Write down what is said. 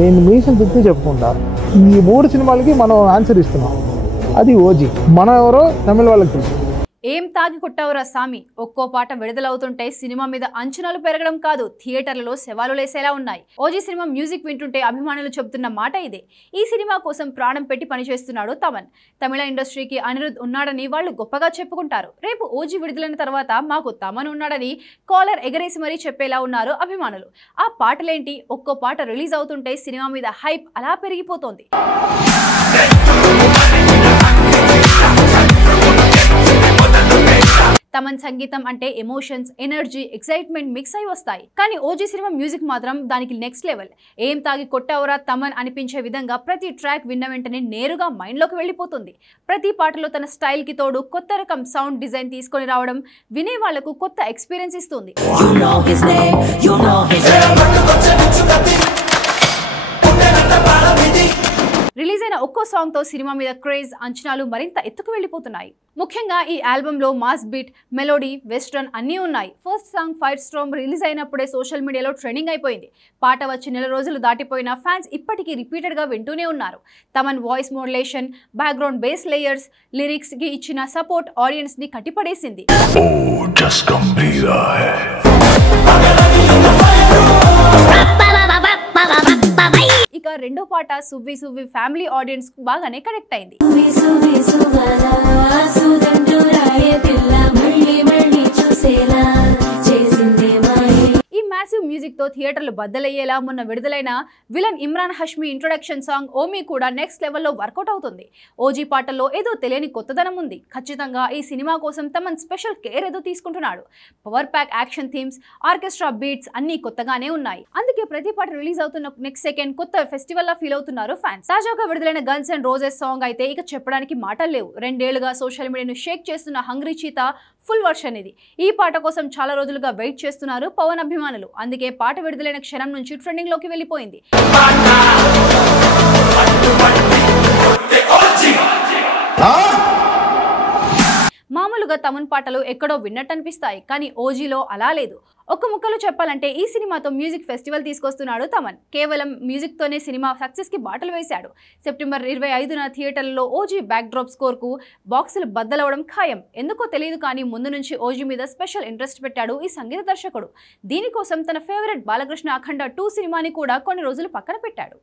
నేను మీషన్ తిప్పి చెప్పుకుంటా. ఈ 3 సినిమాలకి మనం ఆన్సర్ ఇస్తున్నాం. అది ఓజీ. మనం ఎవరో తమిళ వాళ్ళకి తెలుసు. ఏం తాగి కొట్టావురా సామి ఒక్కో పాట విడుదలవుతుంటే సినిమా మీద అంచనాలు పెరగడం కాదు, థియేటర్లలో శవాలు లేసేలా ఉన్నాయి. ఓజీ సినిమా మ్యూజిక్ వింటుంటే అభిమానులు చెబుతున్న మాట ఇదే. ఈ సినిమా కోసం ప్రాణం పెట్టి పనిచేస్తున్నాడు తమన్. తమిళ ఇండస్ట్రీకి అనిరుద్ ఉన్నాడని వాళ్ళు గొప్పగా చెప్పుకుంటారు. రేపు ఓజీ విడుదలైన తర్వాత మాకు తమన్ ఉన్నాడని కాలర్ ఎగరేసి మరీ చెప్పేలా ఉన్నారు అభిమానులు. ఆ పాటలేంటి, ఒక్కో పాట రిలీజ్ అవుతుంటే సినిమా మీద హైప్ అలా పెరిగిపోతోంది. తమన్ సంగీతం అంటే ఎమోషన్స్, ఎనర్జీ, ఎక్సైట్మెంట్ మిక్స్ అయి వస్తాయి. కానీ ఓజీ సినిమా మ్యూజిక్ మాత్రం దానికి నెక్స్ట్ లెవెల్. ఏం తాగి కొట్టావురా తమన్ అనిపించే విధంగా ప్రతి ట్రాక్ విన్న వెంటనే నేరుగా మైండ్లోకి వెళ్ళిపోతుంది. ప్రతి పాటలో తన స్టైల్కి తోడు కొత్త రకం సౌండ్ డిజైన్ తీసుకొని రావడం వినే వాళ్లకు కొత్త ఎక్స్పీరియన్స్ ఇస్తుంది. రిలీజ్ అయిన ఒక్కో సాంగ్ తో సినిమా మీద క్రేజ్, అంచనాలు మరింత ఎత్తుకు వెళ్ళిపోతున్నాయి. ముఖ్యంగా ఈ ఆల్బమ్ లో మాస్ బీట్, మెలోడీ, వెస్ట్రన్ అన్నీ ఉన్నాయి. First song fire storm release అయినప్పుడే సోషల్ మీడియాలో ట్రెండింగ్ అయిపోయింది. పాట వచ్చి నెల రోజులు దాటిపోయిన ఫ్యాన్స్ ఇప్పటికీ రిపీటెడ్ గా వింటూనే ఉన్నారు. Thaman voice modulation, background base layers, lyrics కి ఇచ్చిన సపోర్ట్ ఆడియన్స్ ని కట్టిపడేసింది. ఇక రెండో పాట సువ్వి సువ్వి ఫ్యామిలీ ఆడియన్స్ కు బాగానే కనెక్ట్ అయింది. ఈ మ్యాసివ్ మ్యూజిక్ తో థియేటర్లు బద్దలయ్యేలా మొన్న విడుదలైన villain Imran Hashmi introduction song owe me కూడా నెక్స్ట్ లెవెల్లో వర్కౌట్ అవుతుంది. ఓజీ పాటల్లో ఏదో తెలియని కొత్తదనం ఉంది. ఖచ్చితంగా ఈ సినిమా కోసం తమన్ స్పెషల్ కేర్ ఏదో తీసుకుంటున్నాడు. Power pack action themes, orchestra beats అన్ని కొత్తగానే ఉన్నాయి. అందుకే ప్రతి పాట రిలీజ్ అవుతున్న నెక్స్ట్ సెకండ్ కొత్త ఫెస్టివల్ లా ఫీల్ అవుతున్నారు ఫ్యాన్స్. తాజాగా విడుదలైన గన్స్ అండ్ రోజెస్ సాంగ్ అయితే ఇక చెప్పడానికి మాటలు లేవు. 2 ఏళ్లుగా సోషల్ మీడియాను షేక్ చేస్తున్న హంగ్రీ చీతా ఫుల్ వర్షన్ ఇది. ఈ పాట కోసం చాలా రోజులుగా వెయిట్ చేస్తున్నారు పవన్ అభిమానులు. అందుకే పాట విడుదలైన క్షణం నుంచి ట్రెండింగ్ లోకి వెళ్ళిపోయింది. మామూలుగా తమన్ పాటలు ఎక్కడో విన్నట్టు అనిపిస్తాయి, కానీ ఓజీలో అలా లేదు. ఒక్క ముక్కలో చెప్పాలంటే ఈ సినిమాతో మ్యూజిక్ ఫెస్టివల్ తీసుకొస్తున్నాడు తమన్. కేవలం మ్యూజిక్ తోనే సినిమా సక్సెస్ కి బాటలు వేశాడు. సెప్టెంబర్ 25న థియేటర్లలో ఓజీ బ్యాక్ డ్రాప్ స్కోర్ కు బాక్సులు బద్దలవడం ఖాయం. ఎందుకో తెలియదు కానీ ముందు నుంచి ఓజీ మీద స్పెషల్ ఇంట్రెస్ట్ పెట్టాడు ఈ సంగీత దర్శకుడు. దీనికోసం తన ఫేవరెట్ బాలకృష్ణ అఖండ 2 సినిమాని కూడా కొన్ని రోజులు పక్కన పెట్టాడు.